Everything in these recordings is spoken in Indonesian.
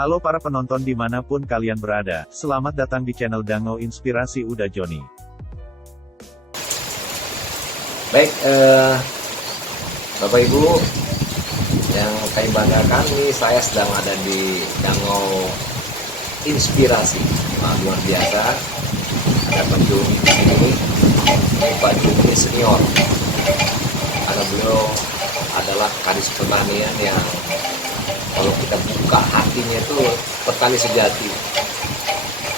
Halo para penonton dimanapun kalian berada, selamat datang di channel Dango Inspirasi Uda Joni. Baik, Bapak Ibu yang kami banggakan, ini saya sedang ada di Dango Inspirasi. Luar biasa, ada Pak Joni di sini. Ini Pak Joni senior, karena beliau adalah kadis pertanian yang kalau kita buka hatinya itu petani sejati,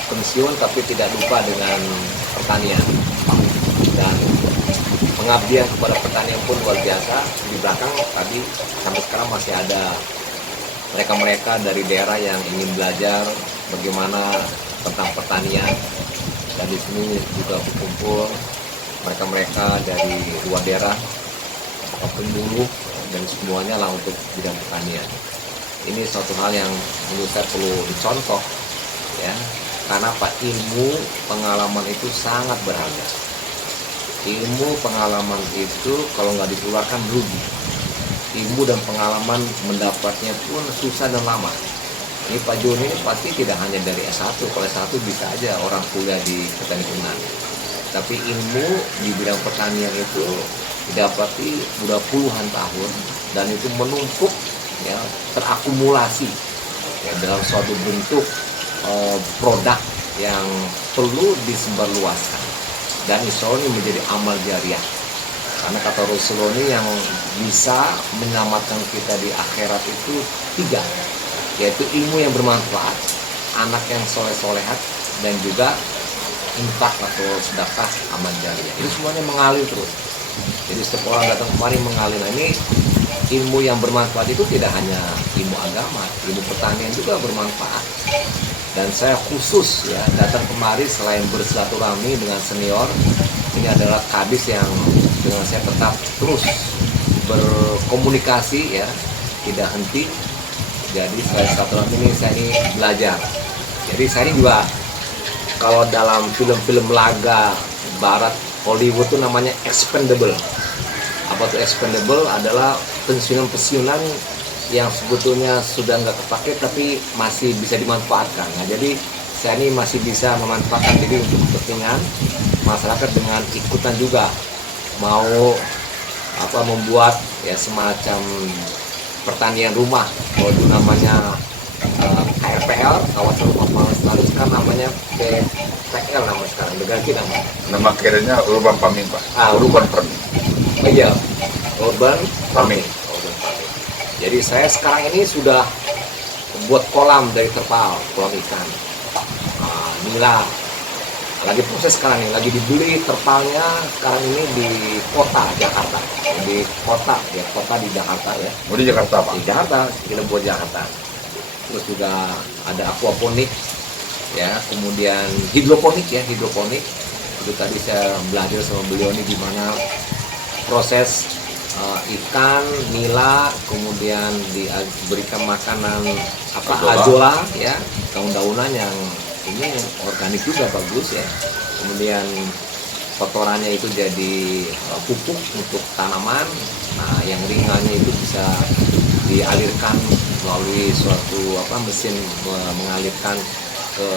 pensiun tapi tidak lupa dengan pertanian, dan pengabdian kepada pertanian pun luar biasa. Di belakang tadi sampai sekarang masih ada mereka-mereka dari daerah yang ingin belajar bagaimana tentang pertanian, dan di sini juga berkumpul mereka-mereka dari luar daerah, pembunuh dan semuanya lah untuk bidang pertanian. Ini suatu hal yang menurut saya perlu dicontoh, ya, karena apa? Ilmu pengalaman itu sangat berharga. Ilmu pengalaman itu kalau nggak dikeluarkan rugi. Ilmu dan pengalaman mendapatnya pun susah dan lama. Ini Pak Joni ini pasti tidak hanya dari S1, kalau S1 bisa aja orang kuliah di ketentuan. Tapi ilmu di bidang pertanian itu didapati sudah puluhan tahun, dan itu menumpuk, ya, terakumulasi, ya, dalam suatu bentuk produk yang perlu disebarluaskan, dan insya Allah ini menjadi amal jariah, karena kata Rasulullah ini yang bisa menyelamatkan kita di akhirat itu 3, yaitu ilmu yang bermanfaat, anak yang soleh-solehat, dan juga infak atau sedekah amal jariah. Ini semuanya mengalir terus. Jadi setiap orang datang kemari mengalir. Nah, ini ilmu yang bermanfaat itu tidak hanya ilmu agama, ilmu pertanian juga bermanfaat. Dan saya khusus, ya, datang kemari selain bersilaturahmi dengan senior, ini adalah kadis yang dengan saya tetap terus berkomunikasi, ya, tidak henti. Jadi selain silaturahmi ini saya ini belajar. Jadi saya ini juga kalau dalam film-film laga barat Hollywood itu namanya expendable. Apa itu expendable? Adalah pensiunan-pensiunan yang sebetulnya sudah nggak kepake tapi masih bisa dimanfaatkan. Nah, jadi saya ini masih bisa memanfaatkan diri untuk kepentingan masyarakat dengan ikutan juga mau membuat, ya, semacam pertanian rumah. Kalau itu namanya KRPL, kawasan rumah pangan selalu, sekarang namanya PL nama sekarang, ganti nama. Nama kirinya urban farming, Pak. Urban farming. Oh iya, urban farming. Jadi saya sekarang ini sudah buat kolam dari terpal, kolam ikan. Nila lagi proses sekarang ini, lagi dibeli terpalnya sekarang ini di kota Jakarta, di kota di Jakarta, ya. Oh, di Jakarta, Pak. Di Jakarta, kita buat Jakarta. Terus juga ada aquaponik, ya, kemudian hidroponik itu tadi saya belajar sama beliau ini gimana proses ikan nila, kemudian diberikan makanan azola, ya, daun-daunan yang ini organik juga bagus, ya, kemudian kotorannya itu jadi pupuk untuk tanaman. Nah, yang ringannya itu bisa dialirkan melalui suatu mesin mengalirkan ke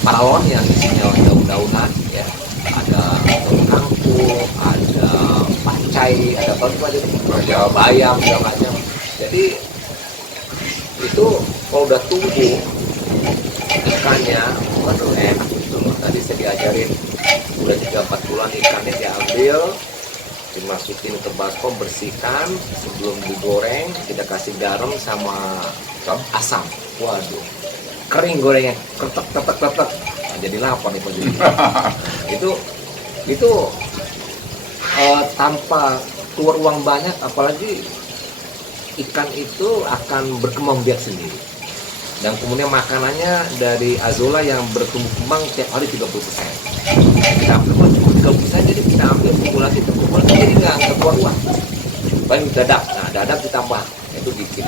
paralon yang isinya daun-daunan, ya, ada daun kangkung, ada pacai, ada bayam segala macam. Jadi itu kalau udah tumbuh ikannya, waduh, enak itu. Tadi saya diajarin udah 3-4 bulan ikannya diambil, dimasukin ke baskom, bersihkan, sebelum digoreng kita kasih garam sama asam. Waduh, kering gorengnya, ketek. Nah, jadi lapar nih Pak Joni. itu tanpa keluar uang banyak, apalagi ikan itu akan berkembang biak sendiri. Dan kemudian makanannya dari azola yang bertumbuh kembang tiap hari 30%. Kita ambil 30%, jadi kita ambil kumulasi, jadi nggak keluar uang. Paling dadak, dadak ditambah, itu dikit.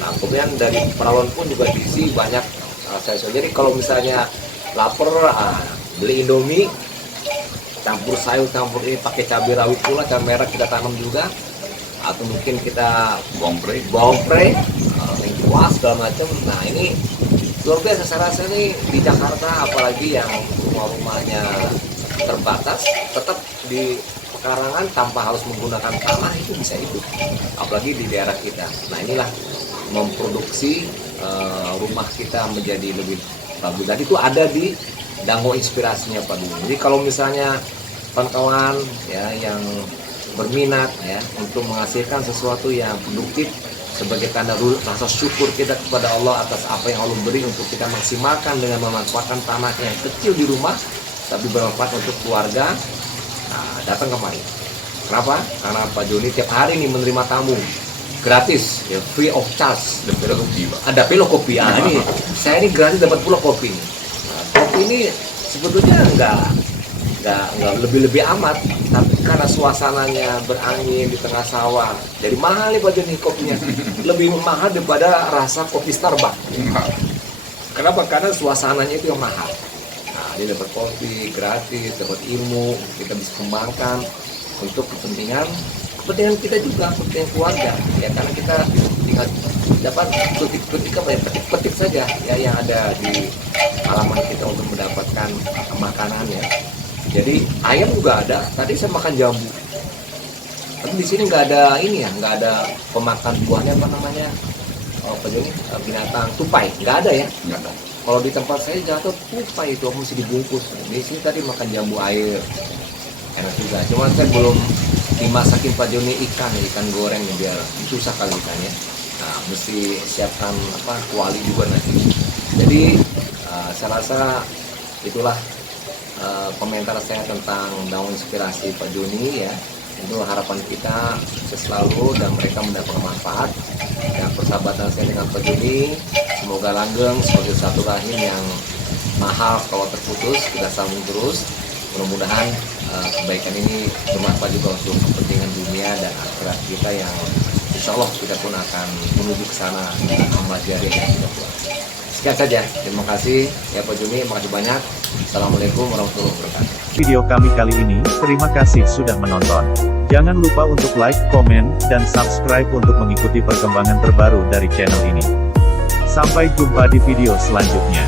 Nah, kemudian dari paralon pun juga diisi banyak sayur. Jadi kalau misalnya lapar, beli Indomie, campur sayur, campur ini pakai cabai rawit pula, cabai merah kita tanam juga, atau mungkin kita bawang prei, luas segala macam. Nah ini luar biasa, saya rasa nih di Jakarta apalagi yang rumah-rumahnya terbatas, tetap di pekarangan tanpa harus menggunakan tanah itu bisa hidup, apalagi di daerah kita. Nah inilah memproduksi rumah kita menjadi lebih bagus. Dan itu ada di Dango Inspirasinya Pak Dulu. Jadi kalau misalnya kawan-kawan ya yang berminat ya untuk menghasilkan sesuatu yang produktif sebagai tanda rasa syukur kita kepada Allah atas apa yang Allah beri, untuk kita maksimalkan dengan memanfaatkan tanah yang kecil di rumah tapi bermanfaat untuk keluarga. Nah, datang kemari. Kenapa? Karena Pak Joni tiap hari ini menerima tamu gratis, ya, free of charge. Ada pilo kopi. Ah, ini saya ini gratis dapat pula kopi. Nah, kopi ini sebetulnya enggak lebih-lebih amat, tapi karena suasananya berangin di tengah sawah, jadi mahal nih Pak Joni kopinya. Lebih mahal daripada rasa kopi Starbucks. Kenapa? Karena suasananya itu yang mahal. Nah, dia dapat kopi gratis, dapat ilmu, kita bisa kembangkan untuk kepentingan kita juga, kepentingan keluarga. Ya karena kita tinggal dapat petik saja ya yang ada di halaman kita untuk mendapatkan makanan ya. Jadi ayam juga ada. Tadi saya makan jambu. Tapi di sini nggak ada ini ya, nggak ada pemakan buahnya apa namanya? Apa ini binatang tupai, nggak ada ya? Nggak ada. Kalau di tempat saya jatuh tupai itu mesti dibungkus. Di sini tadi makan jambu air, enak juga. Cuma saya belum dimasakin Pak Joni ikan goreng ya, biar susah kali ikannya. Nah, mesti siapkan kuali juga nanti. Jadi saya rasa itulah komentar saya tentang Dango Inspirasi Pak Joni ya. Itu harapan kita sukses selalu dan mereka mendapat manfaat. Dan persahabatan saya dengan Pak Joni semoga langgeng sebagai satu rahim yang mahal kalau terputus. Kita sambung terus. Mudah-mudahan kebaikan ini bermanfaat juga untuk kepentingan dunia dan akhirat kita, yang insya Allah kita pun akan menuju ke sana dengan amal jariah yang kita buat. Sekian saja, terima kasih ya Pak Joni, makasih banyak. Assalamualaikum warahmatullahi wabarakatuh. Video kami kali ini, terima kasih sudah menonton. Jangan lupa untuk like, komen, dan subscribe untuk mengikuti perkembangan terbaru dari channel ini. Sampai jumpa di video selanjutnya.